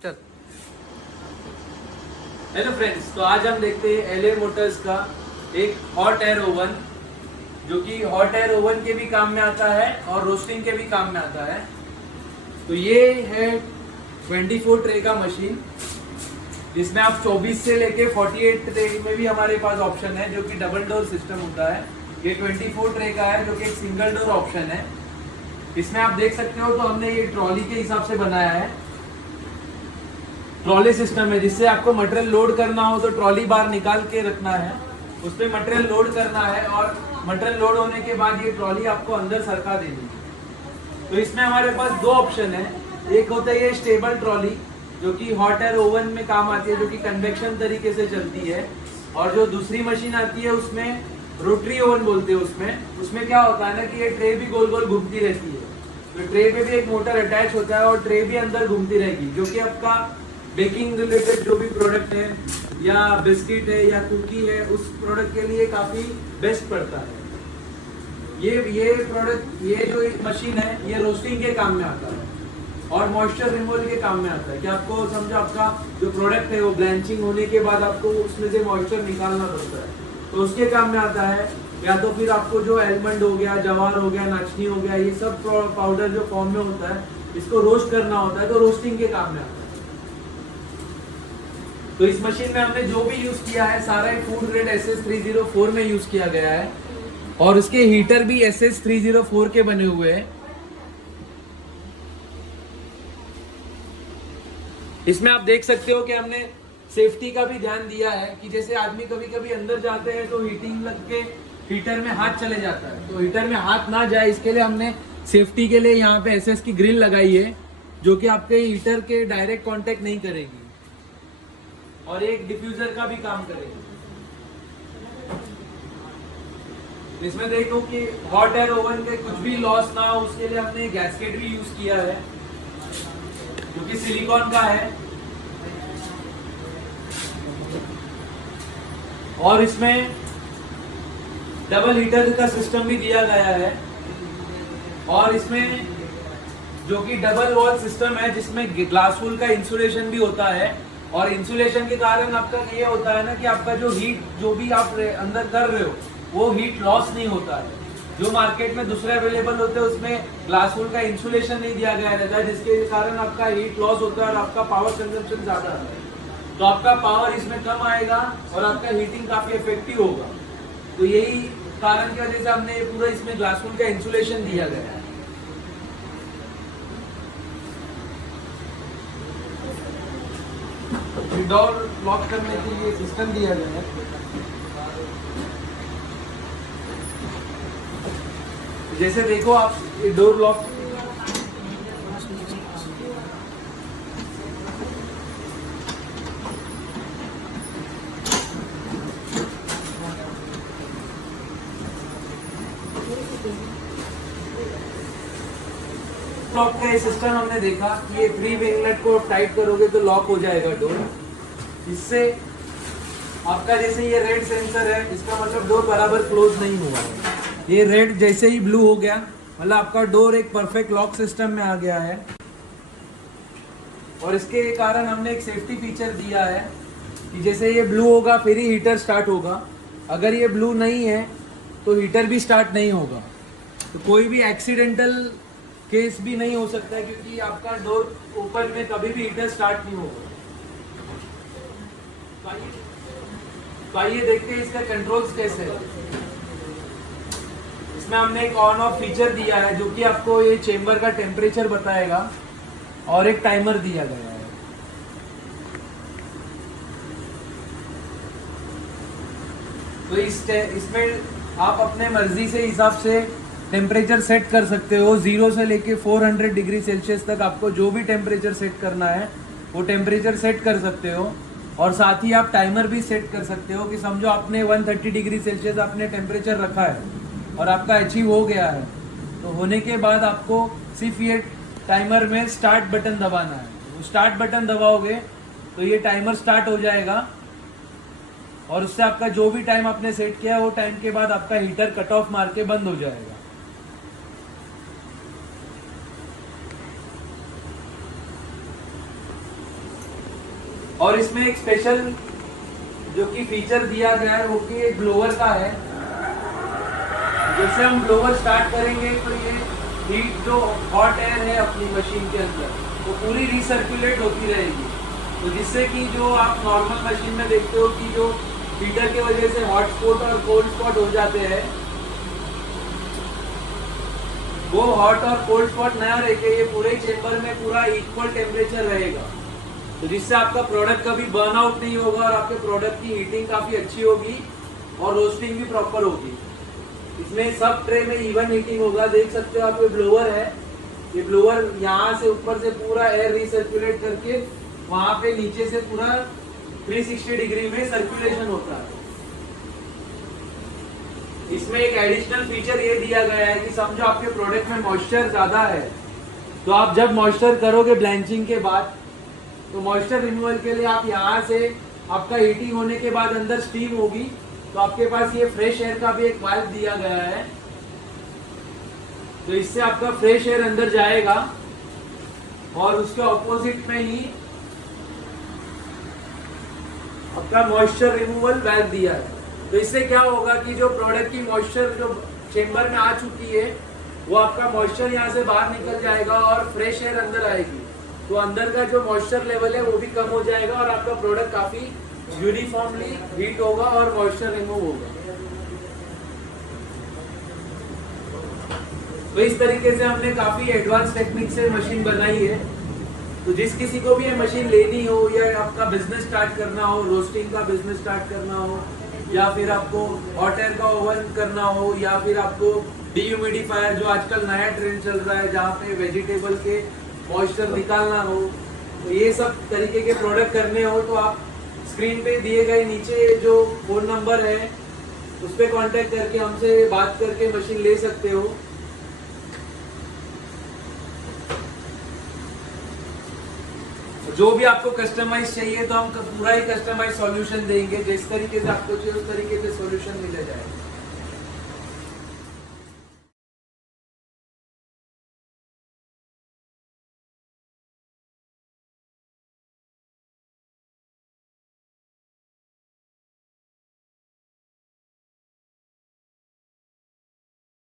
चल। Hello friends, तो आज हम देखते हैं एलए मोटर्स का एक हॉट एयर ओवन, जो कि हॉट एयर ओवन के भी काम में आता है और रोस्टिंग के भी काम में आता है। तो ये है 24 ट्रे का मशीन, जिसमें आप 24 से लेके 48 ट्रे में भी हमारे पास ऑप्शन है, जो कि डबल डोर सिस्टम होता है। ये 24 ट्रे का है, जो कि एक सिंगल डोर ऑप्शन है। इसमें आप देख सकते हो, तो हमने ये ट्रॉली के हिसाब से बनाया है। ट्रॉली सिस्टम है, जिससे आपको मटेरियल लोड करना हो तो ट्रॉली बाहर निकाल के रखना है, उस पर मटेरियल लोड करना है और मटेरियल लोड होने के बाद ये ट्रॉली आपको अंदर सरका देनी है। तो इसमें हमारे पास दो ऑप्शन है। एक होता है ये स्टेबल ट्रॉली, जो कि हॉट एयर ओवन में काम आती है, जो कि कन्वेक्शन तरीके से चलती है। और जो दूसरी मशीन आती है उसमें रोटरी ओवन बोलते हैं। उसमें क्या होता है ना कि ये ट्रे भी गोल गोल घूमती रहती है। तो ट्रे पे भी एक मोटर अटैच होता है और ट्रे भी अंदर घूमती रहेगी, जो कि आपका बेकिंग रिलेटेड जो भी प्रोडक्ट है या बिस्किट है या कुकी है, उस प्रोडक्ट के लिए काफी बेस्ट पड़ता है। ये प्रोडक्ट, ये जो मशीन है, ये रोस्टिंग के काम में आता है और मॉइस्चर रिमूवल के काम में आता है। कि आपको समझो, आपका जो प्रोडक्ट है वो ब्लैंचिंग होने के बाद आपको उसमें से मॉइस्चर निकालना पड़ता है, तो उसके काम में आता है। या तो फिर आपको जो एलमंड हो गया, जवार हो गया, नाचनी हो गया, ये सब पाउडर जो फॉर्म में होता है, इसको रोस्ट करना होता है, तो रोस्टिंग के काम में आता है। तो इस मशीन में हमने जो भी यूज किया है सारा फूड ग्रेड SS304 में यूज किया गया है, और उसके हीटर भी SS304 के बने हुए हैं। इसमें आप देख सकते हो कि हमने सेफ्टी का भी ध्यान दिया है, कि जैसे आदमी कभी कभी अंदर जाते हैं तो हीटिंग लग के हीटर में हाथ चले जाता है, तो हीटर में हाथ ना जाए इसके लिए हमने सेफ्टी के लिए यहाँ पे SS की ग्रिल लगाई है, जो कि आपके हीटर के डायरेक्ट कांटेक्ट नहीं करेगी और एक डिफ्यूजर का भी काम करेगी। इसमें देखो कि हॉट एयर ओवन के कुछ भी लॉस ना हो, उसके लिए हमने गैस्केट भी यूज किया है, जो कि सिलिकॉन का है। और इसमें डबल हीटर का सिस्टम भी दिया गया है, और इसमें जो कि डबल वॉल सिस्टम है, जिसमें ग्लास वूल का इंसुलेशन भी होता है। और इंसुलेशन के कारण आपका ये होता है ना कि आपका जो हीट जो भी आप अंदर कर रहे हो, वो हीट लॉस नहीं होता है। जो मार्केट में दूसरे अवेलेबल होते हैं उसमें ग्लास वूल का इंसुलेशन नहीं दिया गया रहता है, जिसके कारण आपका हीट लॉस होता है और आपका पावर कंजम्पशन ज्यादा आता है। तो आपका पावर इसमें कम आएगा और आपका हीटिंग काफी इफेक्टिव होगा। तो यही कारण की वजह से हमने पूरा इसमें ग्लास वूल का इंसुलेशन दिया गया है। डोर लॉक करने के लिए सिस्टम दिया गया है। जैसे देखो आप, ये डोर लॉक लॉक का ये सिस्टम हमने देखा कि ये 3 विंगलेट को टाइट करोगे तो लॉक हो जाएगा डोर। इससे आपका जैसे ये रेड सेंसर है, इसका मतलब डोर बराबर क्लोज नहीं हुआ है। ये रेड जैसे ही ब्लू हो गया, मतलब आपका डोर एक परफेक्ट लॉक सिस्टम में आ गया है। और इसके कारण हमने एक सेफ्टी फीचर दिया है कि जैसे ये ब्लू होगा फिर ही हीटर स्टार्ट होगा, अगर ये ब्लू नहीं है तो हीटर भी स्टार्ट नहीं होगा। तो कोई भी एक्सीडेंटल केस भी नहीं हो सकता है, क्योंकि आपका डोर ओपन में कभी भी हीटर स्टार्ट नहीं होगा। तो आइए देखते हैं इसका कंट्रोल्स कैसे है। इसमें हमने एक ऑन ऑफ फीचर दिया है, जो कि आपको ये चेंबर का टेम्परेचर बताएगा, और एक टाइमर दिया गया है। तो इसमें आप अपने मर्जी से हिसाब से टेम्परेचर सेट कर सकते हो। 0 से लेके 400 डिग्री सेल्सियस तक आपको जो भी टेम्परेचर सेट करना है वो टेम्परेचर सेट कर सकते हो। और साथ ही आप टाइमर भी सेट कर सकते हो कि समझो आपने 130 डिग्री सेल्सियस आपने टेम्परेचर रखा है और आपका अचीव हो गया है, तो होने के बाद आपको सिर्फ ये टाइमर में स्टार्ट बटन दबाना है। स्टार्ट बटन दबाओगे तो ये टाइमर स्टार्ट हो जाएगा, और उससे आपका जो भी टाइम आपने सेट किया है वो टाइम के बाद आपका हीटर कट ऑफ मार के बंद हो जाएगा। और इसमें एक स्पेशल जो कि फीचर दिया गया है वो कि एक ब्लोअर का है। जैसे हम ब्लोअर स्टार्ट करेंगे तो ये हीट जो हॉट एयर है अपनी मशीन के अंदर वो पूरी रिसर्कुलेट होती रहेगी, तो जिससे कि जो आप नॉर्मल मशीन में देखते हो कि जो हीटर के वजह से हॉट स्पॉट और कोल्ड स्पॉट हो जाते हैं, वो हॉट और कोल्ड स्पॉट ना रह के ये पूरे चेंबर में पूरा इक्वल टेम्परेचर रहेगा, तो जिससे आपका प्रोडक्ट कभी बर्न आउट नहीं होगा और आपके प्रोडक्ट की हीटिंग काफी अच्छी होगी और रोस्टिंग भी प्रॉपर होगी। इसमें सब ट्रे में इवन हीटिंग होगा। देख सकते हो आप, ये ब्लोअर है, ये ब्लोअर यहाँ से ऊपर से पूरा एयर रिसर्कुलेट करके वहां पे नीचे से पूरा 360 डिग्री में सर्कुलेशन होता है। इसमें एक एडिशनल फीचर ये दिया गया है कि समझो आपके प्रोडक्ट में मॉइस्चर ज्यादा है, तो आप जब मॉइस्चर करोगे ब्लैंचिंग के बाद, तो मॉइस्चर रिमूवल के लिए आप यहाँ से आपका हीटिंग होने के बाद अंदर स्टीम होगी, तो आपके पास ये फ्रेश एयर का भी एक वाल्व दिया गया है, तो इससे आपका फ्रेश एयर अंदर जाएगा और उसके ऑपोजिट में ही आपका मॉइस्चर रिमूवल वाल्व दिया है। तो इससे क्या होगा कि जो प्रोडक्ट की मॉइस्चर जो चेंबर में आ चुकी है वो आपका मॉइस्चर यहाँ से बाहर निकल जाएगा और फ्रेश एयर अंदर आएगी, तो अंदर का जो मॉइस्चर लेवल है वो भी कम हो जाएगा और आपका प्रोडक्ट काफी यूनिफॉर्मली हीट होगा और मॉइस्चर रिमूव होगा। तो इस तरीके से हमने काफी एडवांस टेक्निक से मशीन बनाई है। तो जिस किसी को भी ये मशीन लेनी हो या आपका बिजनेस स्टार्ट करना हो, रोस्टिंग का बिजनेस स्टार्ट करना हो, या फिर आपको हॉट एयर का ओवन करना हो, या फिर आपको डीह्यूमिडिफायर जो आजकल नया ट्रेंड चल रहा है जहाँ पे वेजिटेबल के मॉइस्चर निकालना हो, तो ये सब तरीके के प्रोडक्ट करने हो, तो आप स्क्रीन पे दिए गए नीचे जो फोन नंबर है उस पर कॉन्टेक्ट करके हमसे बात करके मशीन ले सकते हो। जो भी आपको कस्टमाइज चाहिए तो हम पूरा ही कस्टमाइज सॉल्यूशन देंगे, जिस तरीके से आपको चाहिए उस तरीके से सॉल्यूशन मिल जाएगा।